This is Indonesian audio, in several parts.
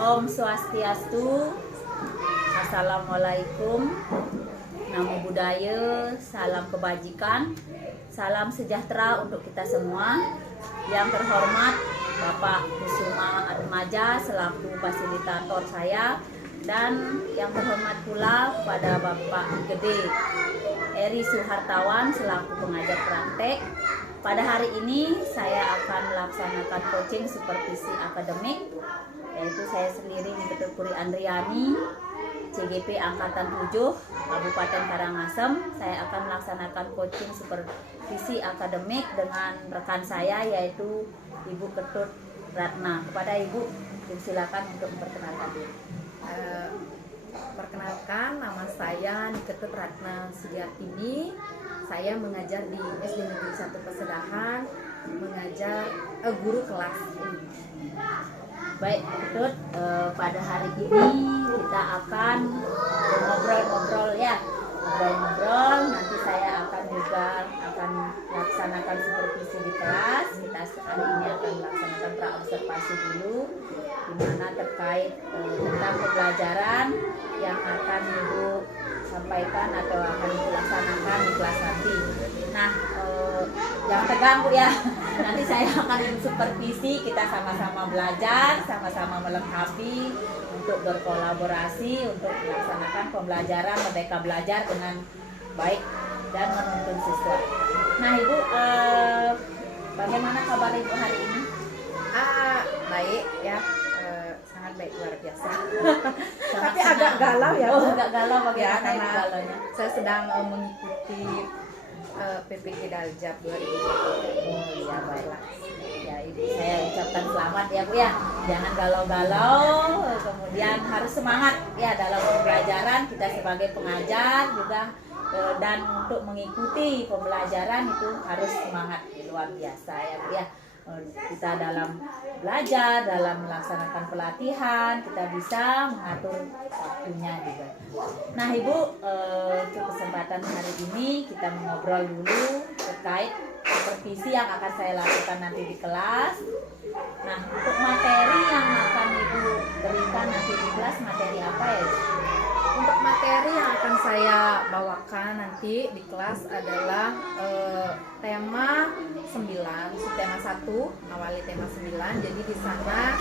Om Swastiastu, Assalamualaikum, Namo Buddhaya, salam kebajikan, salam sejahtera untuk kita semua. Yang terhormat Bapak Kusuma Atmaja selaku fasilitator saya, dan yang terhormat pula kepada Bapak Gede Eri Suhartawan selaku pengajar praktek. Pada hari ini saya akan melaksanakan coaching supervisi akademik, yaitu saya sendiri Dr. Puri Andriani, CGP Angkatan 7, Kabupaten Karangasem. Saya akan melaksanakan coaching supervisi akademik dengan rekan saya yaitu Ibu Ketut Ratna. Kepada Ibu, silakan untuk memperkenalkan diri. Perkenalkan, nama saya Ketut Ratna Sudiartini. Saya mengajar di SD Negeri 1 Pesedahan, mengajar guru kelas. Baik, Ketut, pada hari ini kita akan ngobrol-ngobrol ya. Ngobrol-ngobrol, nanti saya akan melaksanakan supervisi di kelas. Kita hari ini akan melaksanakan praobservasi dulu, di mana terkait tentang pembelajaran yang akan Ibu sampaikan atau akan dilaksanakan di kelas nanti. Nah, jangan tegang Bu ya. Nanti saya akan supervisi, kita sama-sama belajar, sama-sama melengkapi untuk berkolaborasi untuk melaksanakan pembelajaran Merdeka Belajar dengan baik dan menuntun siswa. Nah, Ibu, bagaimana kabar Ibu hari ini? Baik ya, sangat baik, luar biasa. Tapi Sangat agak senang. galau ya, Oh, Bu. agak galau, Ya, bagaimana Ibu karena galaunya? saya sedang mengikuti PPG Daljab 2020. Oh iya, baiklah. Ya, Ibu, saya ucapkan selamat ya Bu ya. Jangan galau-galau, kemudian harus semangat ya dalam pembelajaran. Kita sebagai pengajar juga dan untuk mengikuti pembelajaran itu harus semangat, luar biasa ya Bu ya. Kita dalam belajar, dalam melaksanakan pelatihan, kita bisa mengatur waktunya juga. Nah Ibu, untuk kesempatan hari ini kita mengobrol dulu terkait supervisi yang akan saya lakukan nanti di kelas. Nah, untuk materi yang akan Ibu berikan nanti di kelas, materi apa ya Ibu? Untuk materi yang akan saya bawakan nanti di kelas adalah tema 9, subtema 1, awali tema 9. Jadi di sana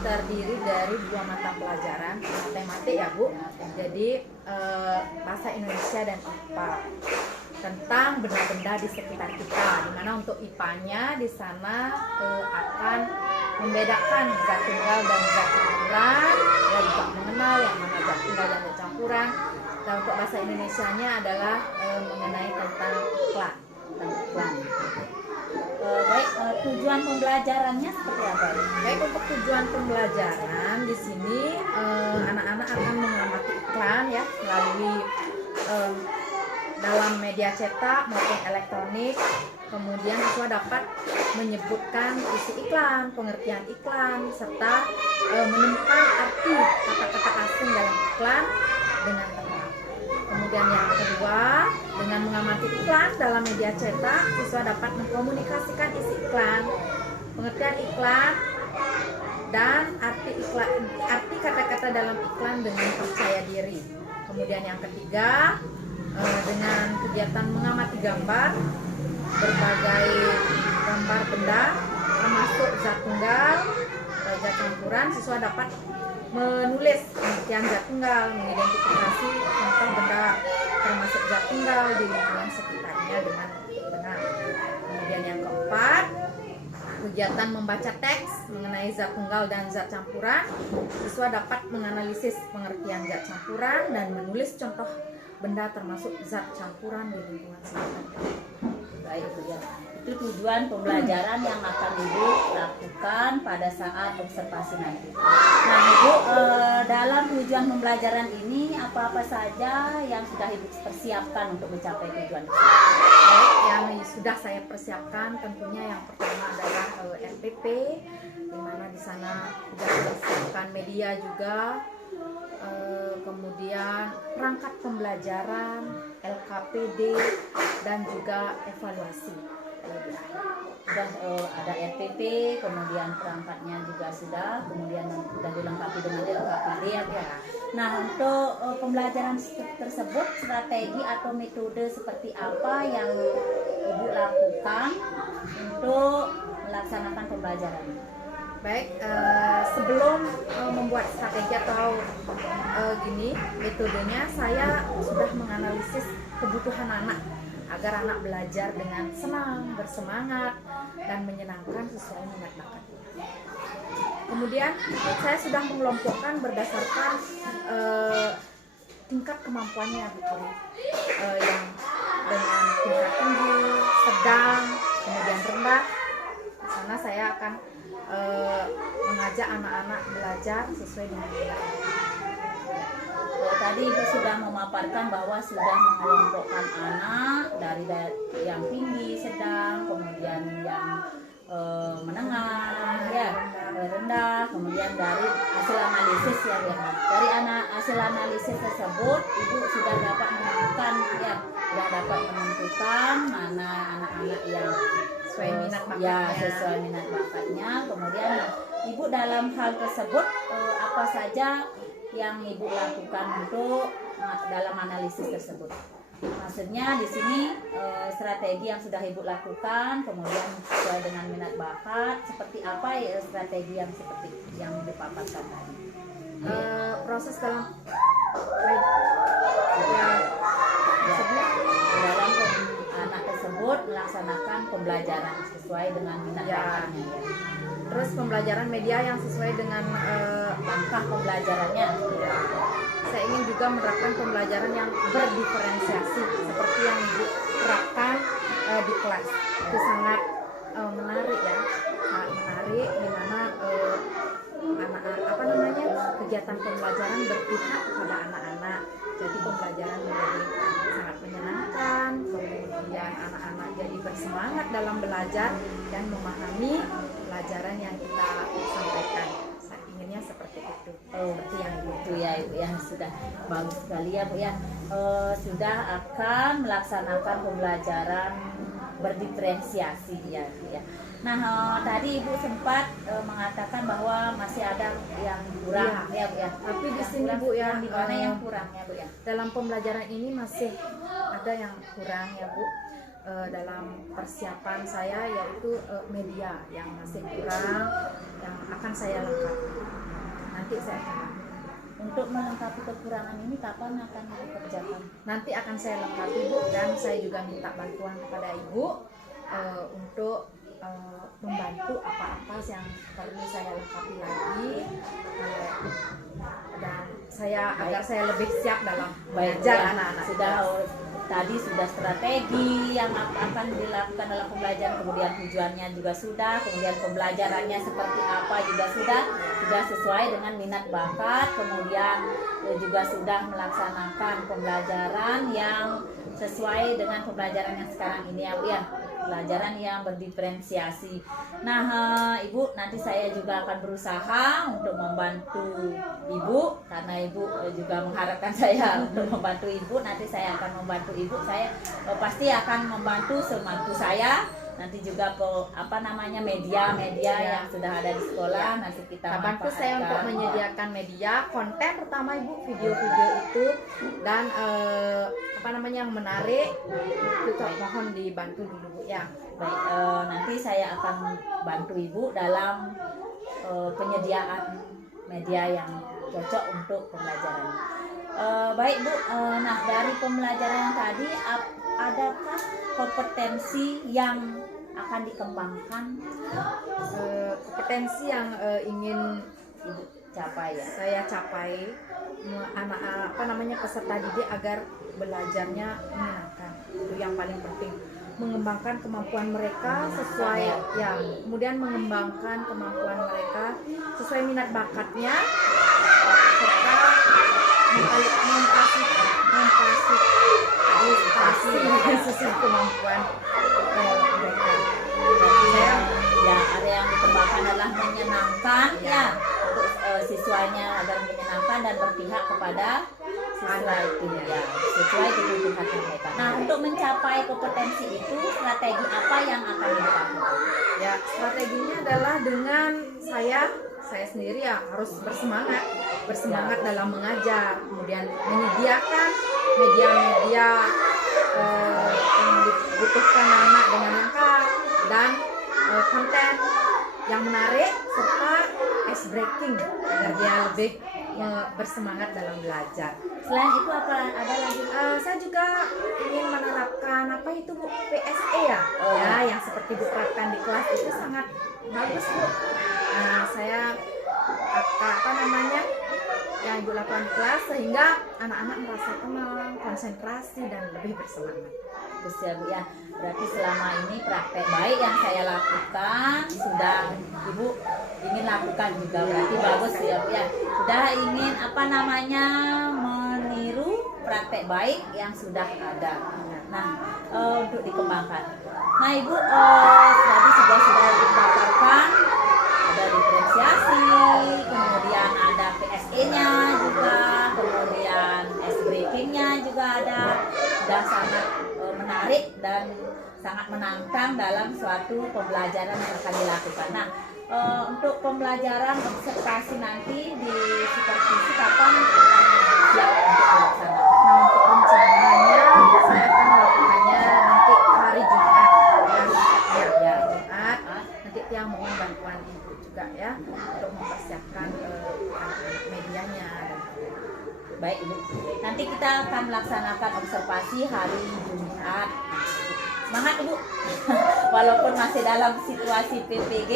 terdiri dari 2 mata pelajaran, matematik ya Bu. Jadi bahasa Indonesia dan IPA, tentang benda-benda di sekitar kita. Dimana untuk IPA-nya di sana akan membedakan zat tunggal dan zat campuran, dan juga mengenal yang mana zat tunggal dan zat campuran. Dan untuk bahasa Indonesianya adalah mengenai tentang iklan. Baik, tujuan pembelajarannya seperti apa Ibu? Baik, untuk tujuan pembelajaran di sini anak-anak akan mengamati iklan ya melalui dalam media cetak maupun elektronik. Kemudian siswa dapat menyebutkan isi iklan, pengertian iklan, serta menemukan arti kata-kata asing dalam iklan dengan tepat. Kemudian yang kedua, dengan mengamati iklan dalam media cetak, siswa dapat mengkomunikasikan isi iklan, pengertian iklan, dan arti kata-kata dalam iklan dengan percaya diri. Kemudian yang ketiga, dengan kegiatan mengamati gambar, berbagai gambar benda termasuk zat tunggal, zat campuran, siswa dapat menulis pengertian zat tunggal, mengidentifikasi contoh benda termasuk zat tunggal di lingkungan sekitarnya dengan benar. Kemudian yang keempat, kegiatan membaca teks mengenai zat tunggal dan zat campuran, siswa dapat menganalisis pengertian zat campuran dan menulis contoh benda termasuk zat campuran di lingkungan sekitar. Baik Bu ya. Itu tujuan pembelajaran yang akan Ibu lakukan pada saat observasi nanti. Nah Ibu, dalam tujuan pembelajaran ini apa-apa saja yang sudah Ibu persiapkan untuk mencapai tujuan itu? Baik, yang sudah saya persiapkan tentunya yang pertama adalah RPP, di mana di sana sudah saya siapkan media juga, kemudian perangkat pembelajaran, LKPD, dan juga evaluasi. sudah ada RPP, kemudian perangkatnya juga sudah, kemudian sudah dilengkapi dengan LKPD ya Bu. Nah, untuk pembelajaran tersebut, strategi atau metode seperti apa yang Ibu lakukan untuk melaksanakan pembelajaran? Baik, sebelum membuat strategi atau metodenya, saya sudah menganalisis kebutuhan anak agar anak belajar dengan senang, bersemangat, dan menyenangkan sesuai minat bakatnya. Kemudian saya sudah mengelompokkan berdasarkan tingkat kemampuannya, betul, yang dengan tingkat tinggi, sedang, kemudian rendah. Di sana saya akan mengajak anak-anak belajar sesuai dengan minat. Tadi Ibu sudah memaparkan bahwa sudah mengelompokkan anak dari yang tinggi, sedang, kemudian yang menengah, ya, rendah, kemudian dari hasil analisis ya, dari hasil analisis tersebut Ibu sudah dapat menentukan mana anak-anak yang Sesuai minat bakatnya. ya, sesuai minat bakatnya. Kemudian Ibu dalam hal tersebut apa saja yang Ibu lakukan untuk dalam analisis tersebut? Maksudnya di sini strategi yang sudah Ibu lakukan, kemudian sesuai dengan minat bakat, seperti apa ya strategi yang seperti yang dipaparkan tadi? Proses dalam Dalam anak tersebut melaksanakan pembelajaran sesuai dengan minat bakatnya. Ya. Terus pembelajaran media yang sesuai dengan Langkah pembelajarannya. ya. Saya ingin juga menerapkan pembelajaran yang berdiferensiasi seperti yang Ibu terapkan di kelas. Itu sangat menarik ya, sangat menarik di mana kegiatan pembelajaran berpihak kepada anak-anak. Jadi pembelajaran menjadi sangat menyenangkan, kemudian anak-anak jadi bersemangat dalam belajar dan memahami pelajaran yang kita sampaikan. Saya inginnya seperti itu. Seperti yang Itu ya Ibu ya, sudah bagus sekali ya Bu ya. Sudah akan melaksanakan pembelajaran berdiferensiasi ya Bu ya. Nah, tadi Ibu sempat mengatakan bahwa masih ada yang kurang ya Bu ya. Tapi di Yang sini kurang, Bu ya, di mana yang kurang ya Bu ya? dalam pembelajaran ini masih ada yang kurang ya Bu. Dalam persiapan saya yaitu media yang masih kurang, yang akan saya lengkapi. Nanti saya akan Untuk melengkapi kekurangan ini kapan akan dikerjakan? nanti akan saya lengkapi Bu, dan saya juga minta bantuan kepada Ibu untuk membantu apa-apa yang perlu saya lengkapi lagi, dan agar saya lebih siap dalam mengajar ya. anak-anak. Tadi sudah strategi yang akan dilakukan dalam pembelajaran, kemudian tujuannya juga sudah, kemudian pembelajarannya seperti apa juga sudah sesuai dengan minat bakat, kemudian juga sudah melaksanakan pembelajaran yang sesuai dengan pembelajaran yang sekarang ini ya, pelajaran yang berdiferensiasi. Nah, Ibu, nanti saya juga akan berusaha untuk membantu Ibu, karena Ibu juga mengharapkan saya untuk membantu Ibu. Nanti saya akan membantu Ibu. Saya pasti akan membantu semampu saya. Nanti juga media yang sudah ada di sekolah, nanti kita bantu saya untuk menyediakan media konten, pertama Ibu, video-video itu, dan yang menarik itu mohon dibantu dulu Bu ya. Baik, nanti saya akan bantu Ibu dalam penyediaan media yang cocok untuk pembelajaran. Baik Bu, nah dari pembelajaran yang tadi adakah kompetensi yang akan dikembangkan? Kompetensi yang ingin Ibu capai ya? saya capai peserta didik agar belajarnya menyenangkan. Itu yang paling penting. Mengembangkan kemampuan mereka sesuai kemudian mengembangkan kemampuan mereka sesuai minat bakatnya, serta memfasilitasi sesuai kemampuan mereka. Area yang dikembangkan adalah menyenangkan untuk siswanya agar menyenangkan dan berpihak kepada sesuai itu ya, sesuai kebutuhan mereka. Nah, untuk mencapai kompetensi itu strategi apa yang akan dilakukan? Ya, strateginya adalah dengan saya sendiri ya harus bersemangat dalam mengajar, kemudian menyediakan media-media yang dibutuhkan anak dengan lengkap dan konten yang menarik serta ice breaking agar dia lebih bersemangat dalam belajar. Selain itu apa ada lagi? Saya juga ingin menerapkan apa itu Bu, PSE ya, yang seperti Bu terapkan di kelas itu sangat bagus Bu. Saya yang Ibu lakukan di kelas sehingga anak-anak merasa tenang, konsentrasi dan lebih bersemangat. Bagus ya Bu ya. Berarti selama ini praktek baik yang saya lakukan sudah Ibu ingin lakukan juga, berarti bagus ya Bu ya. Sudah ingin meniru praktek baik yang sudah ada. Nah, untuk dikembangkan. Nah Ibu tadi sudah dipaparkan ada diferensiasi, kemudian ada PSE-nya juga, kemudian ice breaking-nya juga ada. Sudah sangat menarik dan sangat menantang dalam suatu pembelajaran yang akan dilakukan. Nah, untuk pembelajaran observasi nanti di supervisi kapan siap untuk dilaksanakan? Nah, untuk rencananya saya akan melakukannya nanti hari Jumat ya, Jumat. Nanti yang mohon bantuan Ibu juga ya untuk mempersiapkan medianya. Baik Ibu, nanti kita akan melaksanakan observasi hari Jumat. Semangat Ibu, walaupun masih dalam situasi PPG,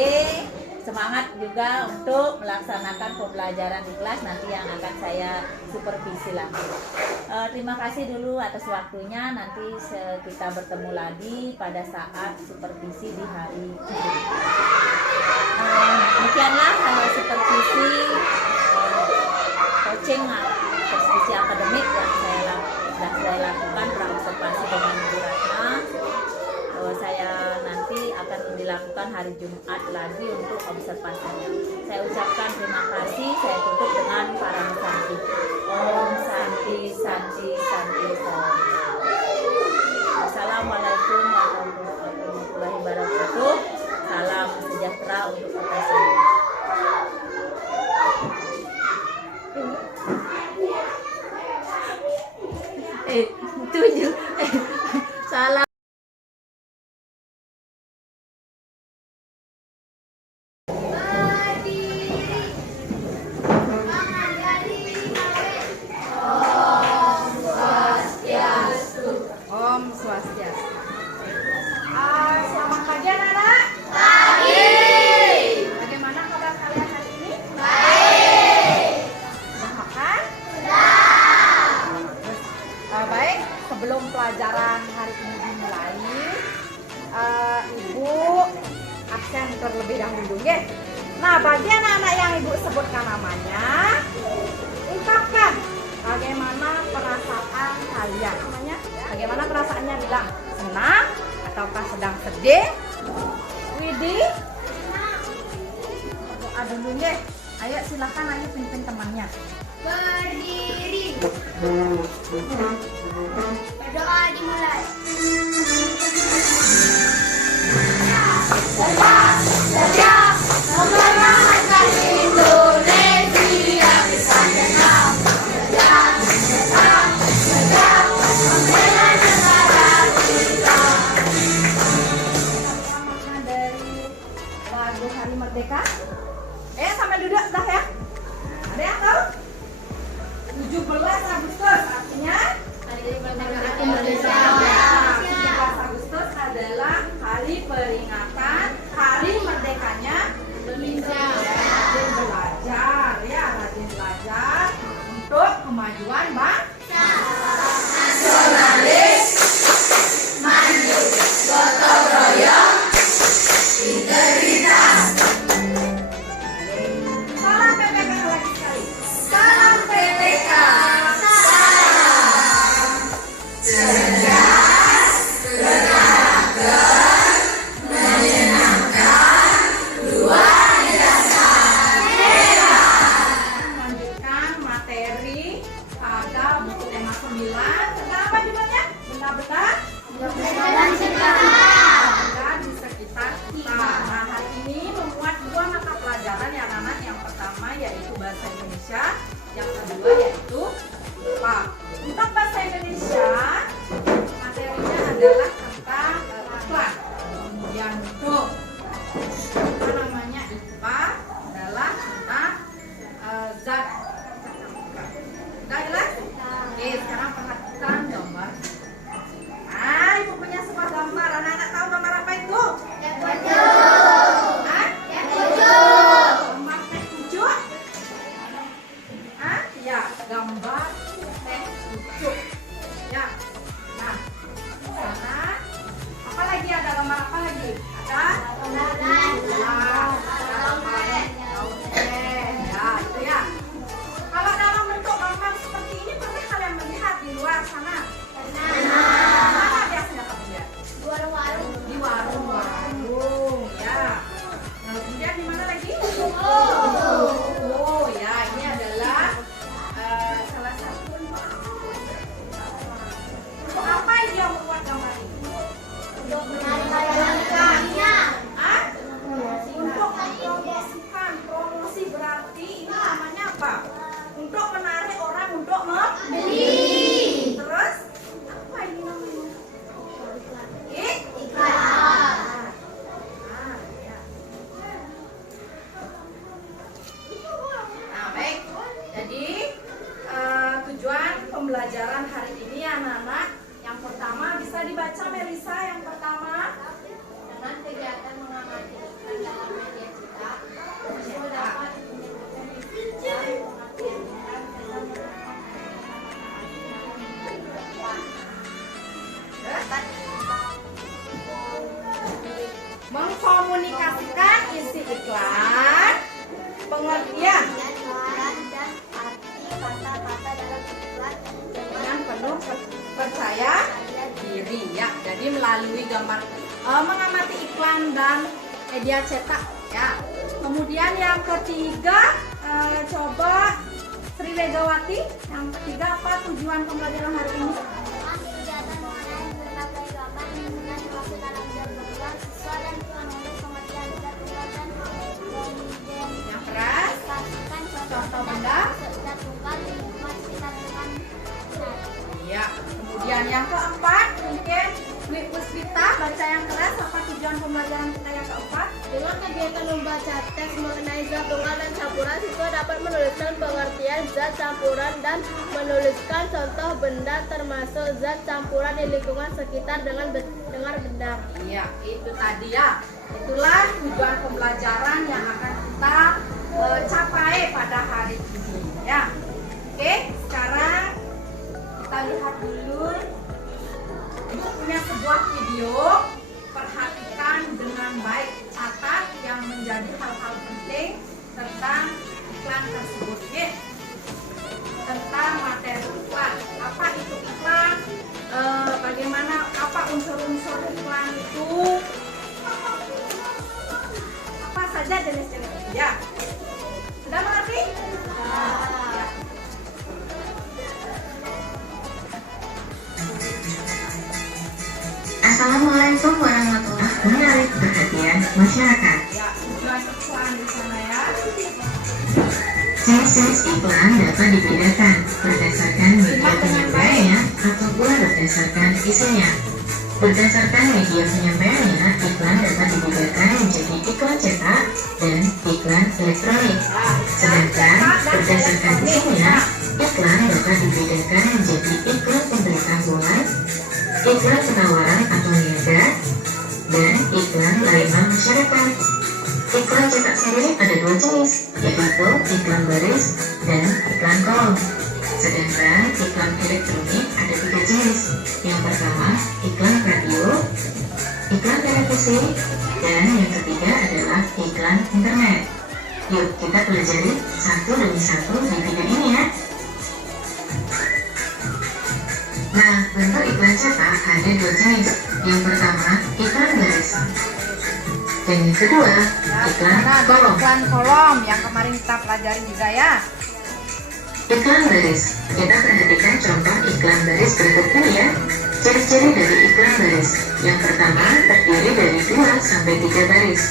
semangat juga untuk melaksanakan pembelajaran di kelas nanti yang akan saya supervisi langsung. Terima kasih dulu atas waktunya, nanti kita bertemu lagi pada saat supervisi di hari Jumat. Demikianlah supervisi coaching supervisi akademik yang sudah saya lakukan praobservasi dengan Bu Ratna. Saya nanti akan dilakukan hari Jumat lagi untuk observasinya. Saya ucapkan terima kasih. Saya tutup dengan Parang Santi. Om Santi Santi Santi Santi. Assalamualaikum warahmatullahi wabarakatuh. Salam sejahtera untuk kita semua. Salam. Om Swastiastu. Selamat pagi anak-anak. Bagaimana kabar kalian hari ini? Baik. Sudah makan? Baik, sebelum pelajaran hari ini dimulai, Ibu absen terlebih dahulu ya. Nah, bagi anak-anak yang Ibu sebutkan namanya, ungkapkan bagaimana perasaan kalian. Namanya, bagaimana perasaannya, bilang senang ataukah sedang sedih? Widih? Doa dulu ya. Ayo silakan, ayo pimpin temannya. Berdiri. Berdoa dimulai. Sejak mempertahankan Indonesia bisa tenang. Sejak membela negara kita. Makna dari lagu Hari Merdeka. Sampai duduk sudah ya. Ada yang tahu? 17 Agustus artinya Hari Kemerdekaan Indonesia. 9. Tentang apa judulnya? Benda-benda Dan sekarang. benda di sekitar kita. Nah, hari ini memuat dua mata pelajaran ya anak-anak. Yang pertama yaitu bahasa Indonesia, yang kedua yaitu IPA. Untuk bahasa Indonesia, materinya adalah tentang iklan. Kemudian untuk apa namanya IPA adalah tentang zat. Udah jelas? Oke, sekarang perhatikan gambar. Ah, ibu punya sebuah gambar. Anak-anak tahu gambar apa itu? Hah? Gambar teh pucuk? Hah? Ya, gambar teh pucuk. Ya. Nah, sana apa lagi, ada gambar apa lagi? Ada? Ya, itu ya. Kalau dalam bentuk gambar seperti ini pernah kalian melihat di luar sana? Mana biasanya kamu lihat? Di warung-warung, ya. Nah, kemudian di mana lagi? Oh, ya, ini adalah salah satu untuk apa dia membuat gambar ini? Ah? Untuk mempromosikan. Promosi berarti ini namanya apa? Untuk menarik orang untuk membeli. Terus apa ini namanya? Nah, baik. Jadi tujuan pembelajaran hari ini anak-anak, yang pertama bisa dibaca Melisa. Yang pertama, Dengan kegiatan mengamati iklan dalam media cetak, siswa dapat menyebutkan istilah, pengertian iklan, serta mengkomunikasikan isi iklan, pengertian dan arti kata-kata dalam iklan dengan penuh percaya diri ya. Jadi melalui gambar mengamati iklan dan media cetak ya. Kemudian yang ketiga, coba Sri Megawati, yang ketiga apa tujuan pembelajaran hari ini? kegiatan mengenai berbagai gambar dengan dimaksud dalam jam siswa dan menulis pengertian tunggal dan kemudian Yang keras, pastikan contoh benda. zat tunggal di lingkungan sekitar dengan benar. Iya. Kemudian yang keempat, mungkin Bu Puspita baca yang keras. Apa tujuan pembelajaran kita yang keempat? Dengan kegiatan membaca teks mengenai zat tunggal dan campuran, siswa dapat menuliskan pengertian zat campuran dan menuliskan contoh benda termasuk zat campuran di lingkungan sekitar dengan benar. Iya, itu tadi ya. Itulah tujuan pembelajaran yang akan kita capai pada hari ini ya. Oke, sekarang kita lihat dulu. Ibu punya sebuah video. Perhatikan dengan baik, catat yang menjadi hal-hal penting tentang iklan tersebut. Oke? Tentang materi iklan. Apa itu iklan? Bagaimana, apa unsur-unsur iklan itu? Apa saja jenis-jenis itu ya? Sudah mengerti? Ya. Assalamualaikum warahmatullahi menarik perhatian masyarakat. Ya, tujuan iklan di sana ya. Case iklan dapat dibedakan berdasarkan media penyampaiannya atau pula berdasarkan isinya. Berdasarkan media penyampaiannya, iklan dapat dibedakan menjadi iklan cetak dan iklan elektronik. Sedangkan berdasarkan isinya, iklan dapat dibedakan menjadi iklan pemberitahuan, iklan penawaran atau niaga, dan iklan layanan masyarakat. Iklan cetak sendiri ada dua jenis, yaitu iklan baris dan iklan kolom. Sedangkan iklan elektronik ada tiga jenis. Yang pertama, iklan radio, iklan televisi, dan yang ketiga adalah iklan internet. Yuk kita pelajari satu demi satu di video ini ya. Nah, bentuk iklan cetak ada dua jenis. Yang pertama, iklan baris. Dan yang kedua, iklan kolom. Iklan kolom yang kemarin kita pelajari juga ya. Iklan baris. Kita perhatikan contoh iklan baris berikutnya ya. Ciri-ciri dari iklan baris. Yang pertama, terdiri dari 2 sampai 3 baris.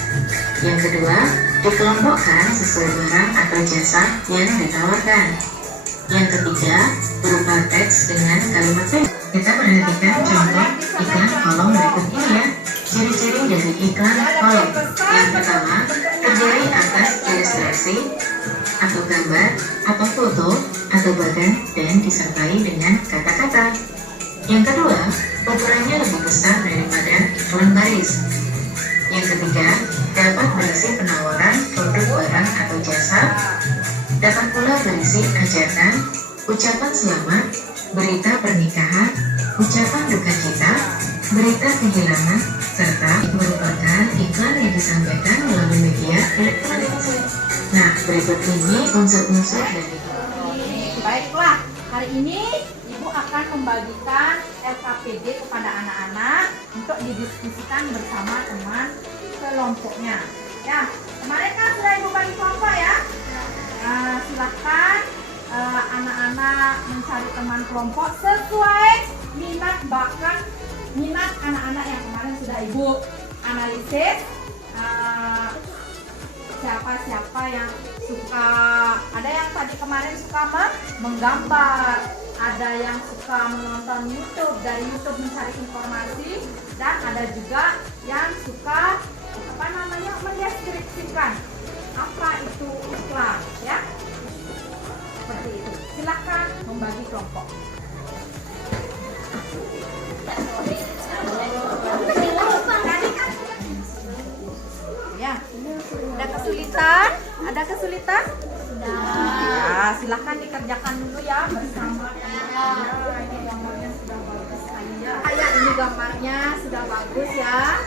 Yang kedua, dikelompokkan sesuai barang atau jasa yang ditawarkan. Yang ketiga, berupa teks dengan kalimat teks. Kita perhatikan contoh iklan kolom berikutnya ya. Ciri-ciri dari iklan kolom. Yang pertama, terdiri atas ilustrasi atau gambar atau foto atau bagan dan disertai dengan kata-kata. Yang kedua, ukurannya lebih besar daripada iklan baris. Yang ketiga, dapat berisi penawaran produk barang atau jasa. Dapat pula berisi ajakan, ucapan selamat, berita pernikahan, ucapan duka cita, berita kehilangan, serta merupakan iklan yang disampaikan melalui media elektronik. Nah, berikut ini unsur-unsur dari Baiklah, hari ini Ibu akan membagikan LKPD kepada anak-anak untuk didiskusikan bersama teman kelompoknya. Ya, kemarin kan sudah Ibu bagi kelompok ya. Silahkan anak-anak mencari teman kelompok sesuai minat bakat minat anak-anak yang kemarin sudah Ibu analisis. Siapa-siapa yang suka, ada yang tadi kemarin suka menggambar, ada yang suka menonton YouTube, dari YouTube mencari informasi, dan ada juga yang suka mendeskripsikan apa itu iklan ya, seperti itu. Silakan membagi kelompok. Ya, ada kesulitan? Nah, silahkan dikerjakan dulu ya bersama. Ini gambarnya sudah bagus sekali ya. Ini gambarnya sudah bagus ya.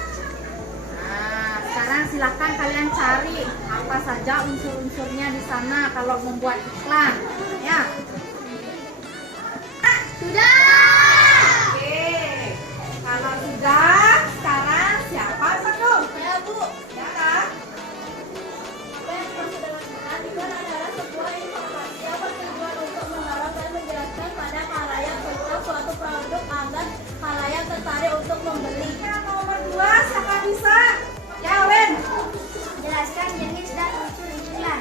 Nah, sekarang silahkan kalian cari apa saja unsur-unsurnya di sana kalau membuat iklan. Ya. Sudah. Oke. Kalau sudah, sekarang siapa satu? Ya, Bu. Ya kan? Iklan adalah sebuah informasi yang bertujuan untuk mendorong dan menjelaskan pada khalayak tentang suatu produk agar khalayak tertarik untuk membeli. Yang nomor 2 siapa bisa? Ya, Wen. Jelaskan jenis dan unsur iklan.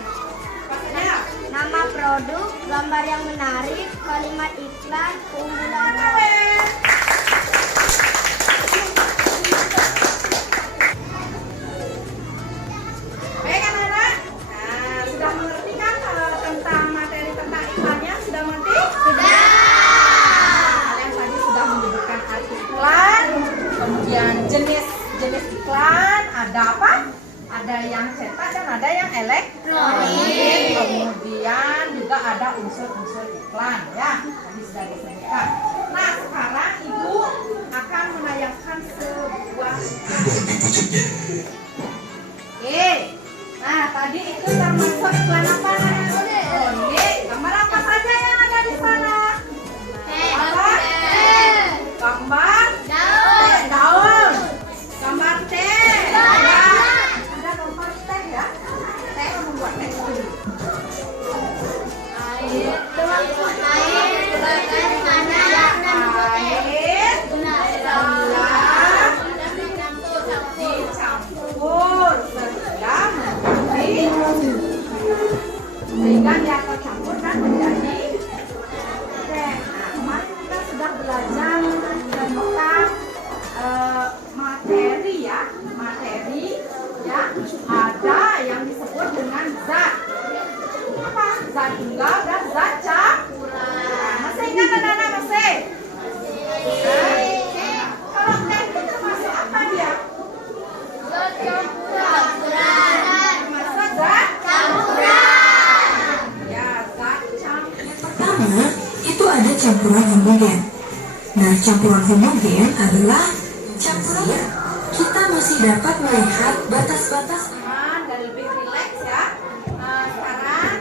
Ya. Nama produk, gambar yang menarik, kalimat iklan, keunggulan. Wen. Baik anak-anak. Nah, sudah mengerti kan tentang materi tentang iklannya? Sudah mengerti? Sudah. Kalian tadi sudah menyebutkan arti iklan, kemudian jenis iklan, ada apa? Ada yang cetak dan ada yang elektronik. Kemudian juga ada unsur-unsur iklan ya. Tadi sudah disebutkan. Nah, sekarang Ibu akan menayangkan sebuah Oke. Nah, tadi itu termasuk iklan apa? Elektronik. Gambar apa saja yang ada di sana? Apa? Gambar daun. Gambar teh. Ya. Ada gambar teh ya. Teh membuat teh dulu. Air, Dicampur sehingga dia tercampur kan menjadi teh. Nah, kemarin kita sudah belajar tentang materi ya, ada yang disebut dengan zat. Apa? Zat tunggal dan zat campuran. Masih ingat anak-anak masih? Kalau teh itu termasuk apa dia? zat campuran. Termasuk zat Campuran. ya, zat campuran. Pertama, itu ada campuran homogen. Nah, campuran homogen adalah campuran kita masih dapat melihat batas-batas. Teman dan lebih rileks ya. Sekarang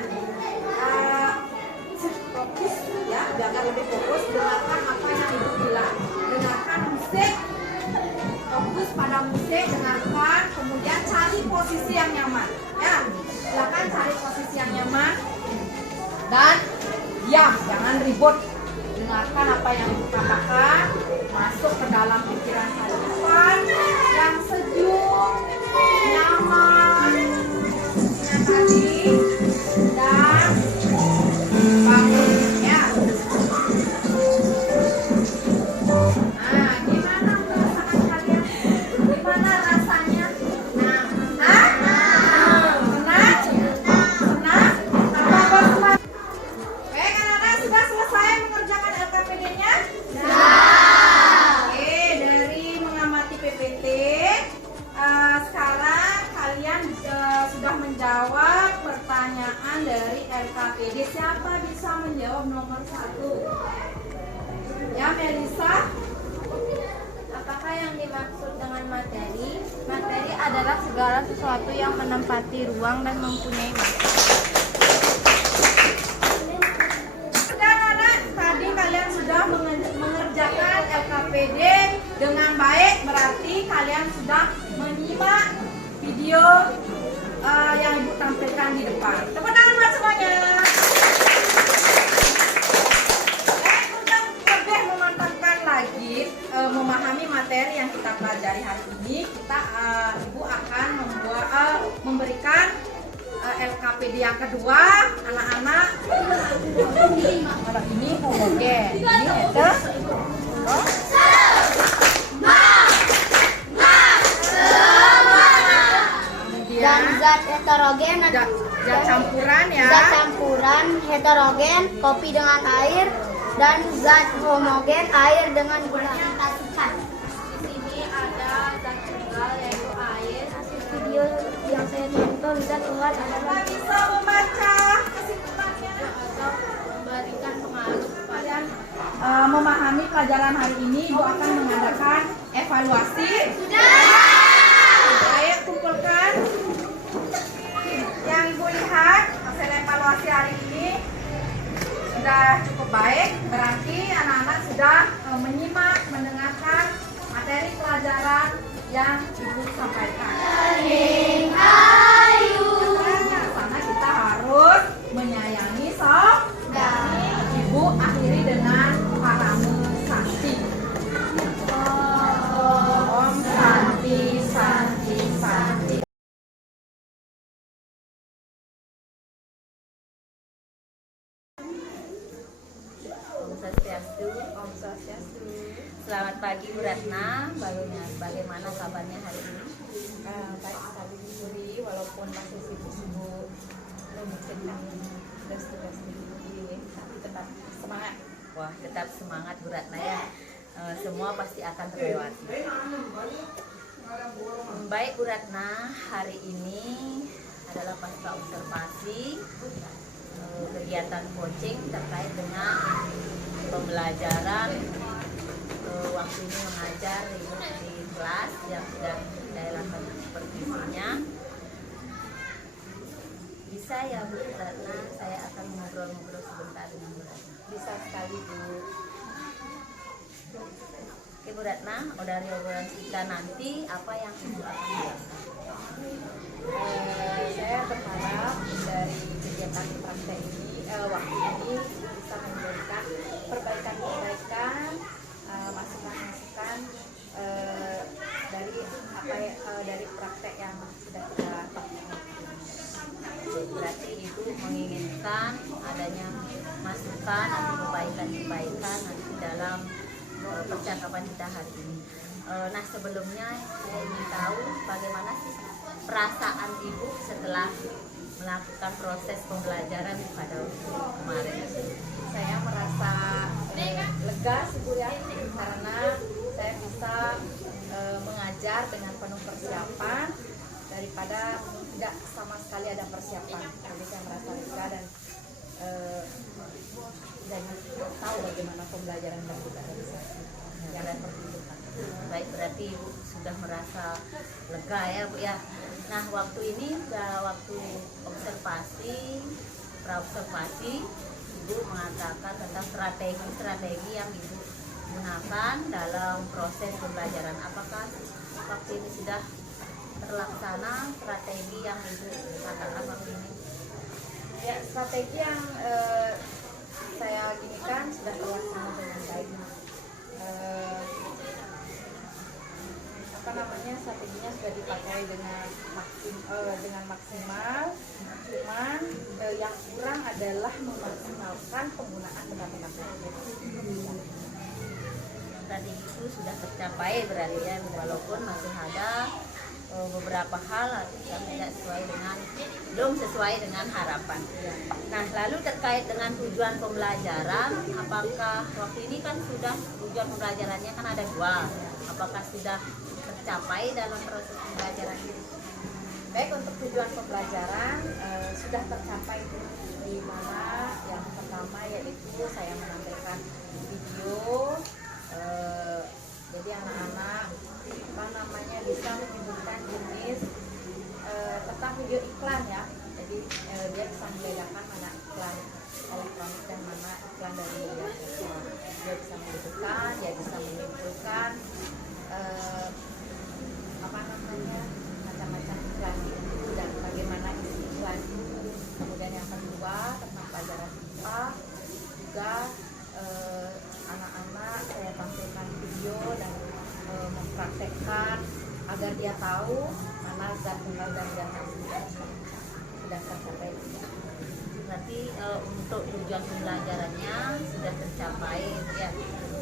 fokus ya, biar lebih fokus, dengarkan apa yang Ibu bilang. Dengarkan musik, fokus pada musik, dengarkan, kemudian cari posisi yang nyaman. Ya, silakan cari posisi yang nyaman dan diam, jangan ribut. mendengarkan apa yang Ibu katakan, masuk ke dalam pikiran kalian yang sejuk, nyaman, yang tadi, dan bangun ya. Nah, gimana perasaan kalian? Gimana rasanya? Nah, senang? Senang? Apa bosan? Oke, anak-anak sudah selesai mengerjakan LKPD-nya? Oke, dari mengamati PPT, sekarang kalian sudah menjawab pertanyaan dari LKPD. Siapa bisa menjawab nomor 1? Ya, Melisa. Apakah yang dimaksud dengan materi? Materi adalah segala sesuatu yang menempati ruang dan mempunyai masa. Sudah, anak, tadi kalian sudah mengerjakan LKPD dengan baik, berarti kalian sudah menyimak video yang Ibu tampilkan di depan. Tepuk tangan buat semuanya. Untuk lebih memantapkan lagi memahami materi yang kita pelajari hari ini, Ibu akan memberikan LKPD yang kedua, anak-anak. Kalau ini homogen, ini heter. Dan zat heterogen Zat campuran ya. zat campuran heterogen kopi dengan air dan zat homogen air dengan gula. Di sini ada zat tunggal yaitu air. Video yang saya tonton zat tunggal adalah Bisa membaca kesimpulannya. atau memberikan pengaruh kepada Memahami pelajaran hari ini, Ibu akan mengadakan evaluasi. Ayo kumpulkan. Yang Ibu lihat hasil evaluasi hari ini sudah cukup baik. Berarti anak-anak sudah menyimak, mendengarkan materi pelajaran yang Ibu sampaikan. Karena kita harus menyayangi saudara. Ibu akhiri dengan parame santi. Om santi santi santi. Om Swastiastu. Om Swastiastu. Selamat pagi Bu Ratna, bagaimana kabarnya hari ini? Baik sekali Bu Suri, walaupun masih sibuk-sibuk mengerjakan tugas-tugas ini, tapi tetap semangat. Wah, tetap semangat Bu Ratna ya. Semua pasti akan terlewati. Baik Bu Ratna, hari ini adalah pasca observasi kegiatan coaching terkait dengan pembelajaran waktu ini mengajar di kelas yang sudah saya lakukan supervisinya. Bisa ya Bu Ratna, saya akan ngobrol-ngobrol sebentar dengan Bu Ratna. Bisa sekali Bu. Oke Bu Ratna, dari obrolan kita nanti apa yang Ibu akan jelaskan? Saya berharap dari kegiatan praktek ini, waktu ini bisa memberikan perbaikan-perbaikan, masukan-masukan dari praktek yang sudah kita lakukan. Berarti Ibu menginginkan adanya masukan atau perbaikan-perbaikan nanti dalam percakapan kita hari ini. Nah sebelumnya saya ingin tahu bagaimana sih perasaan Ibu setelah melakukan proses pembelajaran pada kemarin. Saya merasa lega sih Bu ya, karena saya bisa mengajar dengan penuh persiapan daripada tidak sama sekali ada persiapan. Jadi saya merasa lega dan tahu bagaimana pembelajaran berorganisasi yang seperti itu. Baik, berarti Ibu sudah merasa lega ya Bu ya. Nah waktu ini sudah waktu praobservasi, Ibu mengatakan tentang strategi yang Ibu gunakan dalam proses pembelajaran. Apakah waktu ini sudah terlaksana strategi yang Ibu katakan waktu ini? Ya, strategi yang saya gini kan sudah terlaksana dengan baik. Apa namanya, strateginya sudah dipakai dengan maksimal. Cuman yang kurang adalah memaksimalkan penggunaan benda-benda plastik. Tadi itu sudah tercapai berarti ya, walaupun masih ada beberapa hal yang belum sesuai dengan harapan. Nah, lalu terkait dengan tujuan pembelajaran, apakah waktu ini kan sudah tujuan pembelajarannya kan ada 2, apakah sudah tercapai dalam proses pembelajaran ini? Baik, untuk tujuan pembelajaran sudah tercapai, di mana yang pertama yaitu saya menampilkan video. Jadi anak-anak bisa menyebutkan jenis tentang video iklan ya. Jadi dia bisa membedakan mana iklan elektronik dan mana iklan dari media sosial. Dia bisa menyebutkan, dia bisa menyimpulkan macam-macam iklan itu dan bagaimana isi iklan itu. Kemudian yang kedua tentang pelajaran IPA juga, anak-anak saya tampilkan video dan mempraktekkan agar dia tahu mana zat tunggal dan zat tunggal sudah tercapai. Berarti untuk tujuan pembelajarannya sudah tercapai ya.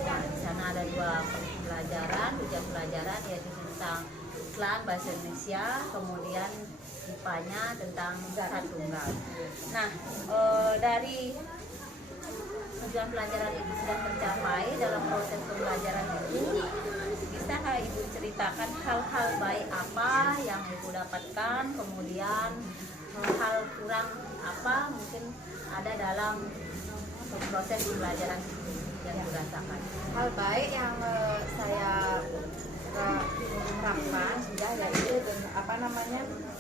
Nah, di sana ada 2 pelajaran, tujuan pelajaran yaitu tentang iklan bahasa Indonesia, kemudian IPA-nya tentang zat tunggal. Nah, dari tujuan pelajaran itu sudah tercapai dalam proses pembelajaran itu, bisakah Ibu ceritakan hal-hal baik apa yang Ibu dapatkan, kemudian hal kurang apa mungkin ada dalam proses pembelajaran yang dirasakan? Hal baik yang saya terapkan sudah yaitu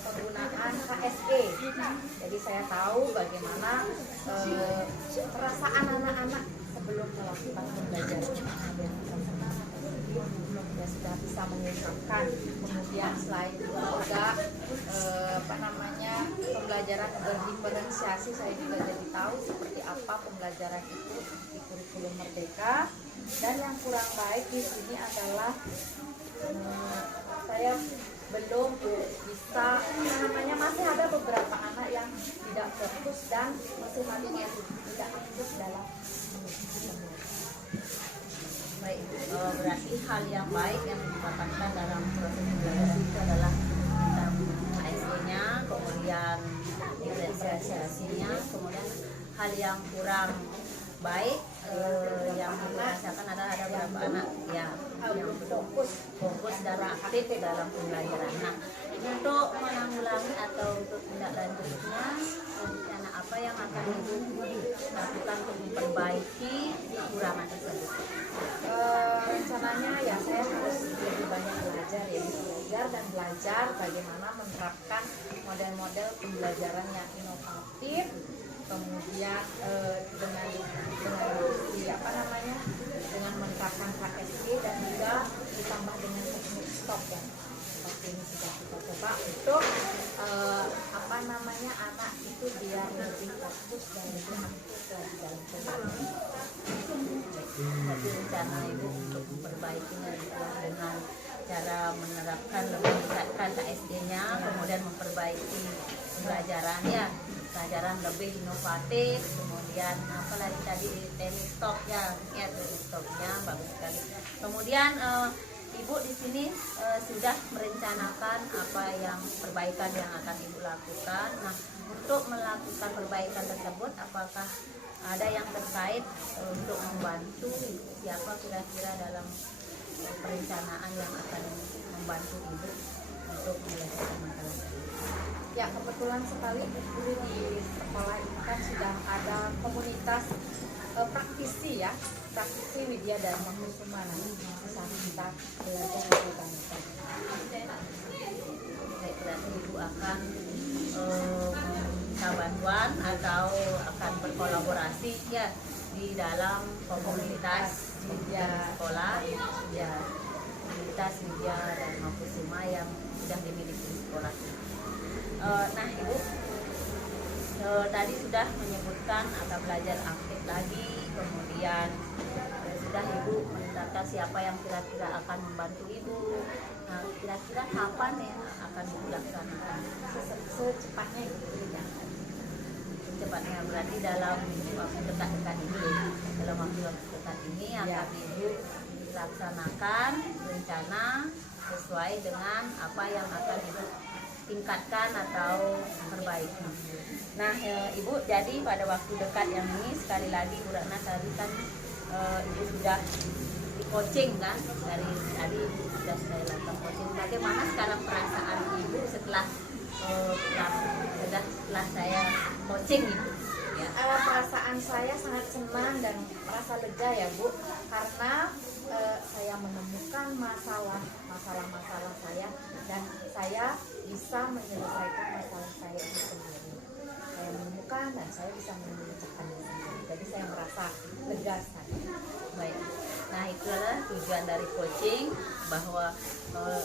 penggunaan KSE. Jadi saya tahu bagaimana perasaan anak-anak sebelum melakukan pembelajaran. Ya sudah bisa mengungkapkan. Kemudian selain itu juga pembelajaran berdiferensiasi, saya juga jadi tahu seperti apa pembelajaran itu di kurikulum Merdeka. Dan yang kurang baik di sini adalah saya belum bisa masih ada beberapa anak yang tidak fokus dan masih tidak aktif dalam Baik, berarti hal yang baik yang didapatkan dalam proses pembelajaran itu adalah tentang ASD-nya, kemudian diferensiasinya, kemudian hal yang kurang baik yang dirasakan adalah ada beberapa anak ya yang belum fokus dan aktif dalam pembelajaran. Nah, untuk menanggulangi atau untuk tindak lanjutnya, rencana apa yang akan Ibu lakukan untuk memperbaiki kekurangan tersebut? Rencananya ya saya harus lebih banyak belajar bagaimana menerapkan model-model pembelajaran yang inovatif, kemudian dengan menerapkan KSG dan juga ditambah dengan teknik stop yang seperti ini sudah kita coba untuk anak itu biar lebih fokus dan lebih aktif dalam pembelajaran. Jadi rencana Ibu untuk memperbaikinya dengan cara menerapkan lebih meningkatkan KSD-nya, kemudian memperbaiki pelajaran lebih inovatif, kemudian apalagi tadi teknik stopnya, ya teknik stopnya bagus sekali. Kemudian Ibu di sini sudah merencanakan apa yang perbaikan yang akan Ibu lakukan. Nah, untuk melakukan perbaikan tersebut, apakah ada yang terkait untuk membantu siapa kira-kira dalam perencanaan yang akan membantu Ibu untuk menyelesaikan masalah? Ya, kebetulan sekali dulu di sekolah ini kan sudah ada komunitas praktisi Widya Dharma Kusuma. Di sana kita belajar lebih banyak. Berarti Ibu akan minta bantuan atau akan berkolaborasi ya di dalam komunitas Widya sekolah, ya komunitas Widya Dharma Kusuma yang sedang dimiliki di sekolah. Nah, Ibu tadi sudah menyebutkan akan belajar aktif lagi, kemudian sudah Ibu menetapkan siapa yang kira-kira akan membantu Ibu. Nah, kira-kira kapan ya akan Ibu laksanakan? Secepatnya gitu ya. Cepatnya berarti dalam waktu dekat-dekat ini, dalam waktu dekat ini akan Ibu laksanakan rencana sesuai dengan apa yang akan Ibu tingkatkan atau perbaiki. Nah, Ibu, jadi pada waktu dekat yang ini sekali lagi Bu Ratna tadi kan Ibu sudah di coaching kan, dari tadi Ibu sudah saya lakukan coaching. Bagaimana sekarang perasaan Ibu setelah saya coaching Ibu? Ya. Perasaan saya sangat senang dan merasa lega ya Bu, karena saya menemukan masalah-masalah saya dan saya bisa menyelesaikan masalah saya itu sendiri. Saya menemukan dan saya bisa menyelesaikannya sendiri. Jadi saya merasa lega sekali. Baik. Nah, itulah tujuan dari coaching,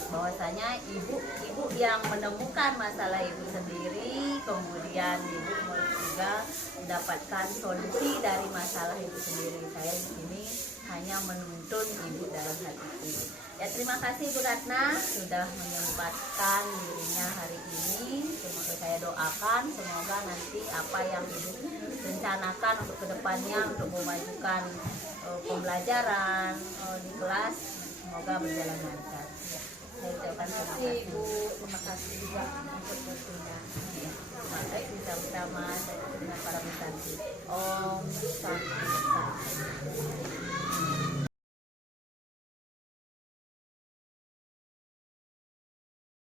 bahwasanya ibu yang menemukan masalah Ibu sendiri, kemudian Ibu juga mendapatkan solusi dari masalah Ibu sendiri. Saya di sini hanya menuntun Ibu dalam hal itu. Ya, terima kasih Bu Ratna sudah menyempatkan dirinya hari ini. Semoga saya doakan semoga nanti apa yang Ibu rencanakan untuk kedepannya untuk memajukan pembelajaran di kelas semoga berjalan lancar. Saya ucapkan terima kasih Bu. Terima kasih juga untuk waktunya. Ya, mari kita bersama dengan para pesanti. Om Santi Santi.